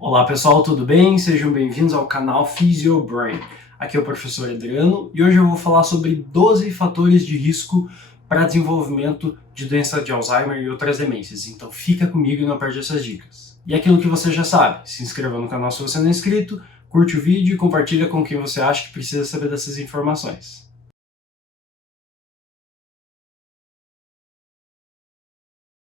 Olá pessoal, tudo bem? Sejam bem-vindos ao canal PhysioBrain. Aqui é o professor Adriano e hoje eu vou falar sobre 12 fatores de risco para desenvolvimento de doença de Alzheimer e outras demências. Então fica comigo e não perde essas dicas. E aquilo que você já sabe, se inscreva no canal se você não é inscrito, curte o vídeo e compartilha com quem você acha que precisa saber dessas informações.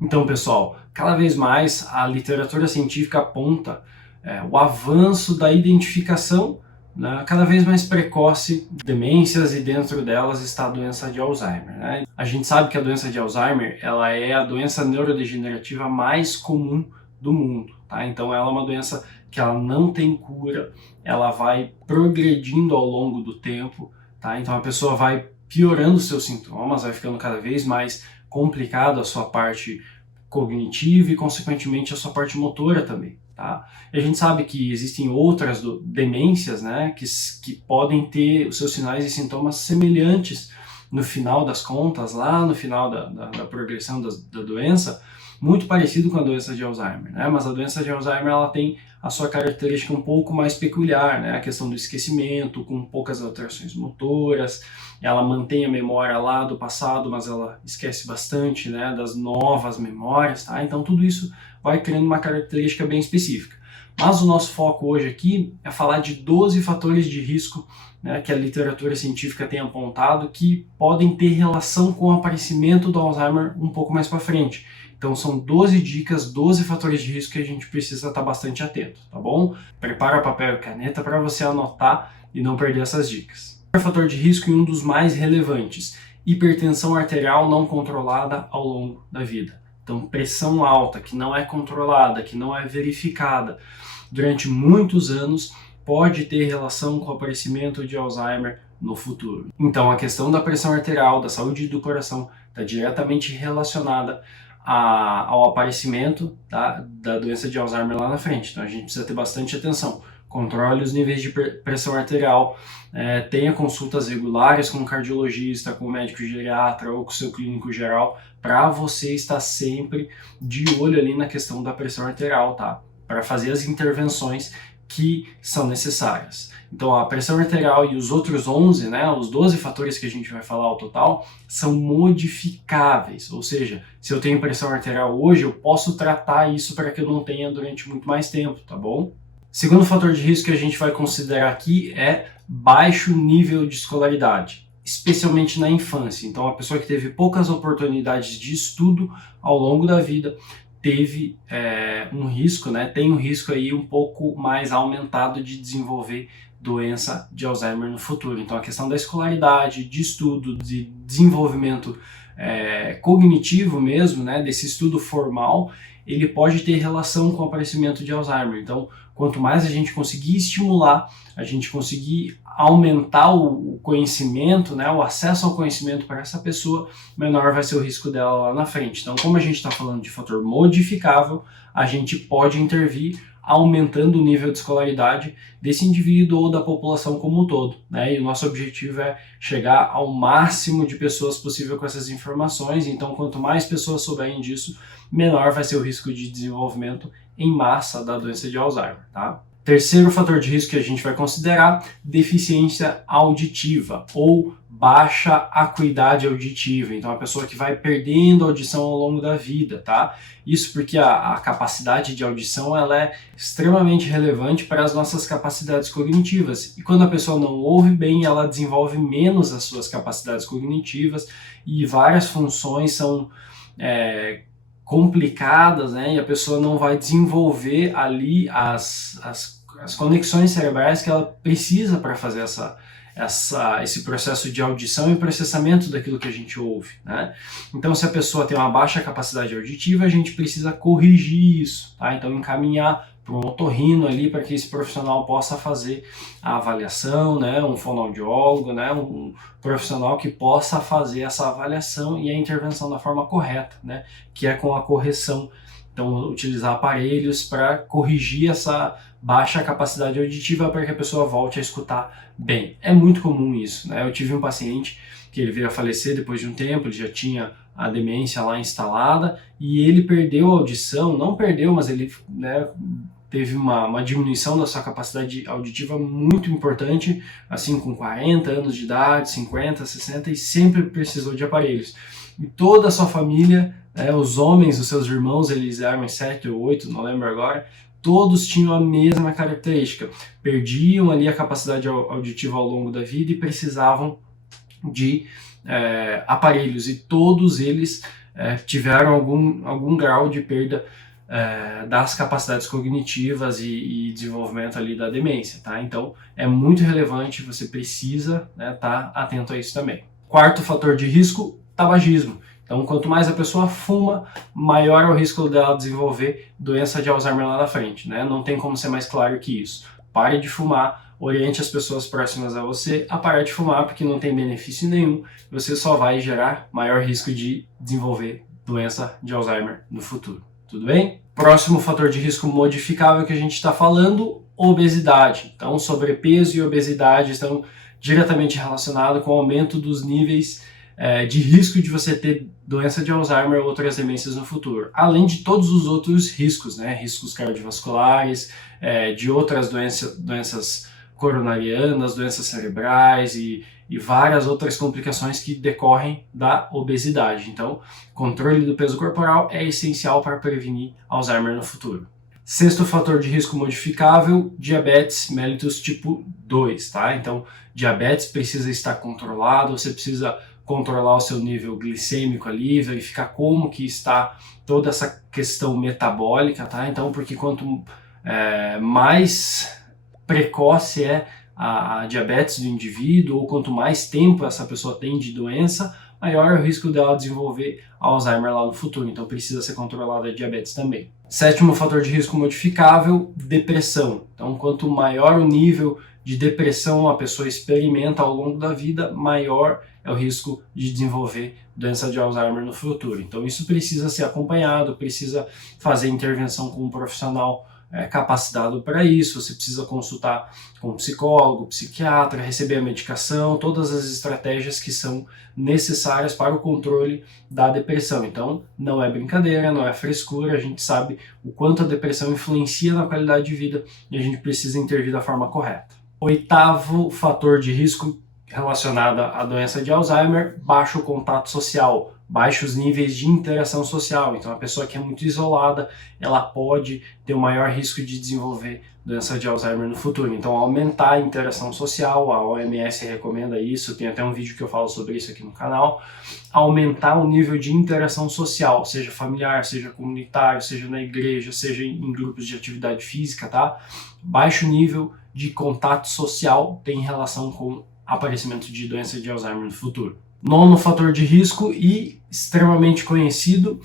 Então, pessoal, cada vez mais a literatura científica aponta o avanço da identificação, né, cada vez mais precoce de demências e dentro delas está a doença de Alzheimer. Né? A gente sabe que a doença de Alzheimer ela é a doença neurodegenerativa mais comum do mundo. Tá? Então ela é uma doença que ela não tem cura, ela vai progredindo ao longo do tempo. Tá? Então a pessoa vai piorando seus sintomas, vai ficando cada vez mais complicado a sua parte cognitiva e, consequentemente, a sua parte motora também. Tá? E a gente sabe que existem outras demências, né, que podem ter os seus sinais e sintomas semelhantes no final das contas, lá no final da progressão da doença, muito parecido com a doença de Alzheimer, né? Mas a doença de Alzheimer ela tem a sua característica um pouco mais peculiar, né? A questão do esquecimento, com poucas alterações motoras, ela mantém a memória lá do passado, mas ela esquece bastante, né, das novas memórias, tá? Então tudo isso vai criando uma característica bem específica. Mas o nosso foco hoje aqui é falar de 12 fatores de risco, né, que a literatura científica tem apontado que podem ter relação com o aparecimento do Alzheimer um pouco mais para frente. Então são 12 dicas, 12 fatores de risco que a gente precisa estar bastante atento, tá bom? Prepara papel e caneta para você anotar e não perder essas dicas. O fator de risco e um dos mais relevantes, hipertensão arterial não controlada ao longo da vida. Então pressão alta, que não é controlada, que não é verificada durante muitos anos, pode ter relação com o aparecimento de Alzheimer no futuro. Então a questão da pressão arterial, da saúde do coração, está diretamente relacionada ao aparecimento da doença de Alzheimer lá na frente. Então a gente precisa ter bastante atenção. Controle os níveis de pressão arterial, tenha consultas regulares com o cardiologista, com o médico geriatra ou com o seu clínico geral, para você estar sempre de olho ali na questão da pressão arterial, tá? Para fazer as intervenções que são necessárias. Então a pressão arterial e os outros 11, né, os 12 fatores que a gente vai falar ao total, são modificáveis, ou seja, se eu tenho pressão arterial hoje, eu posso tratar isso para que eu não tenha durante muito mais tempo, tá bom? Segundo fator de risco que a gente vai considerar aqui é baixo nível de escolaridade, especialmente na infância. Então a pessoa que teve poucas oportunidades de estudo ao longo da vida, teve um risco, né, tem um risco aí um pouco mais aumentado de desenvolver doença de Alzheimer no futuro. Então a questão da escolaridade, de estudo, de desenvolvimento cognitivo mesmo, né, desse estudo formal, ele pode ter relação com o aparecimento de Alzheimer. Então quanto mais a gente conseguir estimular, a gente conseguir aumentar o conhecimento, né, o acesso ao conhecimento para essa pessoa, menor vai ser o risco dela lá na frente. Então, como a gente está falando de fator modificável, a gente pode intervir aumentando o nível de escolaridade desse indivíduo ou da população como um todo, né? E o nosso objetivo é chegar ao máximo de pessoas possível com essas informações. Então, quanto mais pessoas souberem disso, menor vai ser o risco de desenvolvimento em massa da doença de Alzheimer, tá? Terceiro fator de risco que a gente vai considerar, deficiência auditiva ou baixa acuidade auditiva. Então, a pessoa que vai perdendo a audição ao longo da vida, tá? Isso porque a capacidade de audição ela é extremamente relevante para as nossas capacidades cognitivas. E quando a pessoa não ouve bem, ela desenvolve menos as suas capacidades cognitivas e várias funções são complicadas, né? E a pessoa não vai desenvolver ali as conexões cerebrais que ela precisa para fazer esse processo de audição e processamento daquilo que a gente ouve, né? Então, se a pessoa tem uma baixa capacidade auditiva, a gente precisa corrigir isso, tá? Então, encaminhar para um otorrino ali para que esse profissional possa fazer a avaliação, né? Um fonoaudiólogo, né? Um profissional que possa fazer essa avaliação e a intervenção da forma correta, né? Que é com a correção. Então, utilizar aparelhos para corrigir essa baixa capacidade auditiva para que a pessoa volte a escutar bem. É muito comum isso, né? Eu tive um paciente que ele veio a falecer depois de um tempo, ele já tinha a demência lá instalada e ele perdeu a audição, não perdeu, mas ele, né, teve uma diminuição da sua capacidade auditiva muito importante, assim com 40 anos de idade, 50, 60, e sempre precisou de aparelhos. E toda a sua família, os homens, os seus irmãos, eles eram 7 ou 8, não lembro agora, todos tinham a mesma característica, perdiam ali a capacidade auditiva ao longo da vida e precisavam de aparelhos, e todos eles tiveram algum grau de perda das capacidades cognitivas e desenvolvimento ali da demência, tá? Então é muito relevante, você precisa estar atento a isso também. Quarto fator de risco, tabagismo. Então, quanto mais a pessoa fuma, maior é o risco dela desenvolver doença de Alzheimer lá na frente, né? Não tem como ser mais claro que isso. Pare de fumar, oriente as pessoas próximas a você a parar de fumar, porque não tem benefício nenhum, você só vai gerar maior risco de desenvolver doença de Alzheimer no futuro. Tudo bem? Próximo fator de risco modificável que a gente está falando, obesidade. Então, sobrepeso e obesidade estão diretamente relacionados com o aumento dos níveis de risco de você ter doença de Alzheimer ou outras demências no futuro, além de todos os outros riscos, né? Riscos cardiovasculares, de outras doenças coronarianas, doenças cerebrais e várias outras complicações que decorrem da obesidade. Então, controle do peso corporal é essencial para prevenir Alzheimer no futuro. Sexto fator de risco modificável, diabetes mellitus tipo 2, tá? Então, diabetes precisa estar controlado, você precisa controlar o seu nível glicêmico ali, verificar como que está toda essa questão metabólica, tá? Então, porque quanto mais precoce é a diabetes do indivíduo, ou quanto mais tempo essa pessoa tem de doença, maior é o risco dela desenvolver Alzheimer lá no futuro. Então precisa ser controlada a diabetes também. Sétimo fator de risco modificável, depressão. Então quanto maior o nível de depressão a pessoa experimenta ao longo da vida, maior é o risco de desenvolver doença de Alzheimer no futuro. Então isso precisa ser acompanhado, precisa fazer intervenção com um profissional capacitado para isso, você precisa consultar com um psicólogo, psiquiatra, receber a medicação, todas as estratégias que são necessárias para o controle da depressão. Então, não é brincadeira, não é frescura, a gente sabe o quanto a depressão influencia na qualidade de vida e a gente precisa intervir da forma correta. Oitavo fator de risco relacionado à doença de Alzheimer, baixo contato social, baixos níveis de interação social. Então, a pessoa que é muito isolada, ela pode ter o maior risco de desenvolver doença de Alzheimer no futuro. Então, aumentar a interação social, a OMS recomenda isso, tem até um vídeo que eu falo sobre isso aqui no canal. Aumentar o nível de interação social, seja familiar, seja comunitário, seja na igreja, seja em grupos de atividade física, tá? Baixo nível de contato social tem relação com aparecimento de doença de Alzheimer no futuro. Nono fator de risco e extremamente conhecido,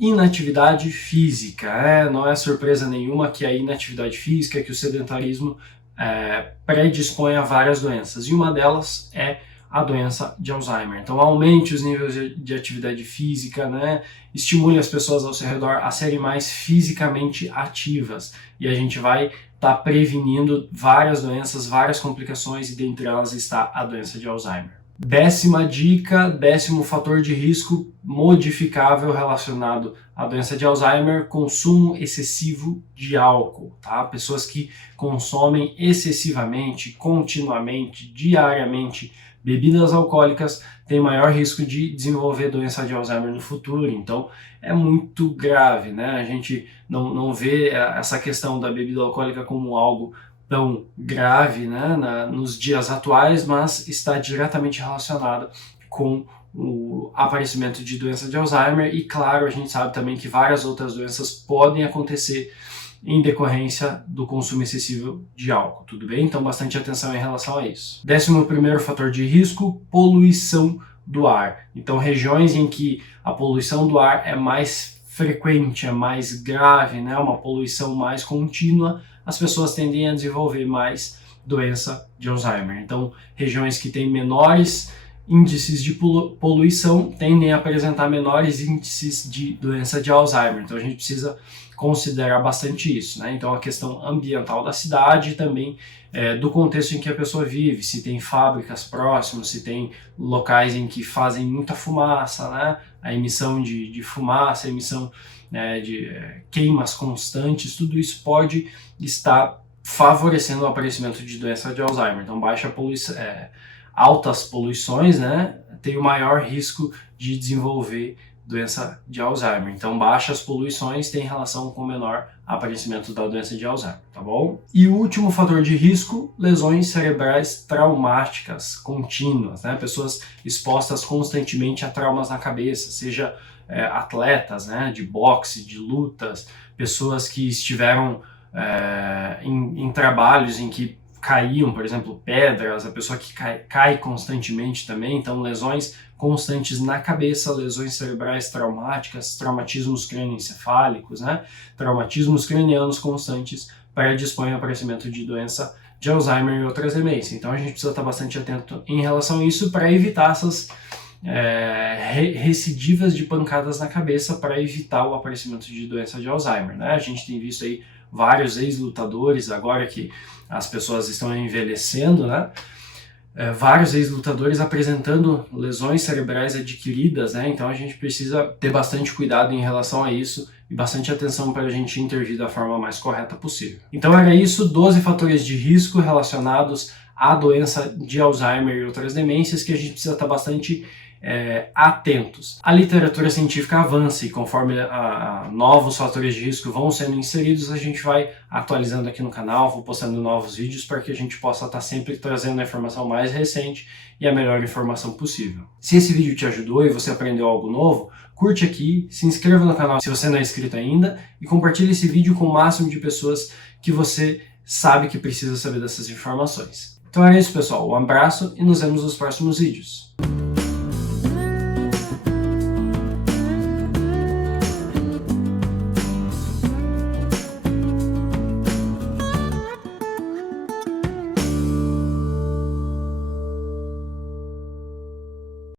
inatividade física. Não é surpresa nenhuma que a inatividade física, que o sedentarismo predispõe a várias doenças, e uma delas é a doença de Alzheimer. Então aumente os níveis de atividade física, né? Estimule as pessoas ao seu redor a serem mais fisicamente ativas, e a gente vai estar prevenindo várias doenças, várias complicações, e dentre elas está a doença de Alzheimer. Décima dica, décimo fator de risco modificável relacionado à doença de Alzheimer, consumo excessivo de álcool, tá? Pessoas que consomem excessivamente, continuamente, diariamente, bebidas alcoólicas têm maior risco de desenvolver doença de Alzheimer no futuro. Então é muito grave, né? A gente não vê essa questão da bebida alcoólica como algo tão grave, né, nos dias atuais, mas está diretamente relacionado com o aparecimento de doença de Alzheimer. E claro, a gente sabe também que várias outras doenças podem acontecer em decorrência do consumo excessivo de álcool, tudo bem? Então bastante atenção em relação a isso. 11º fator de risco, poluição do ar. Então regiões em que a poluição do ar é mais frequente, é mais grave, né, uma poluição mais contínua, as pessoas tendem a desenvolver mais doença de Alzheimer. Então, regiões que têm menores índices de poluição tendem a apresentar menores índices de doença de Alzheimer. Então, a gente precisa considerar bastante isso, né? Então, a questão ambiental da cidade e também do contexto em que a pessoa vive, se tem fábricas próximas, se tem locais em que fazem muita fumaça, né? A emissão de fumaça, a emissão né, de queimas constantes, tudo isso pode estar favorecendo o aparecimento de doença de Alzheimer. Então, altas poluições, né, tem o maior risco de desenvolver doença de Alzheimer. Então, baixas poluições têm relação com o menor aparecimento da doença de Alzheimer, tá bom? E o último fator de risco, lesões cerebrais traumáticas contínuas, né? Pessoas expostas constantemente a traumas na cabeça, seja atletas, né, de boxe, de lutas, pessoas que estiveram em trabalhos em que caíam, por exemplo, pedras, a pessoa que cai constantemente também, então lesões constantes na cabeça, lesões cerebrais traumáticas, traumatismos crânioencefálicos, né? Traumatismos cranianos constantes predispõem ao aparecimento de doença de Alzheimer e outras demências. Então a gente precisa estar bastante atento em relação a isso para evitar essas recidivas de pancadas na cabeça, para evitar o aparecimento de doença de Alzheimer, né? A gente tem visto aí vários ex-lutadores, agora que as pessoas estão envelhecendo, né? Vários ex-lutadores apresentando lesões cerebrais adquiridas, né? Então a gente precisa ter bastante cuidado em relação a isso e bastante atenção para a gente intervir da forma mais correta possível. Então era isso, 12 fatores de risco relacionados à doença de Alzheimer e outras demências que a gente precisa estar bastante atentos. A literatura científica avança e conforme novos fatores de risco vão sendo inseridos, a gente vai atualizando aqui no canal, vou postando novos vídeos para que a gente possa estar sempre trazendo a informação mais recente e a melhor informação possível. Se esse vídeo te ajudou e você aprendeu algo novo, curte aqui, se inscreva no canal se você não é inscrito ainda e compartilhe esse vídeo com o máximo de pessoas que você sabe que precisa saber dessas informações. Então é isso, pessoal, um abraço e nos vemos nos próximos vídeos.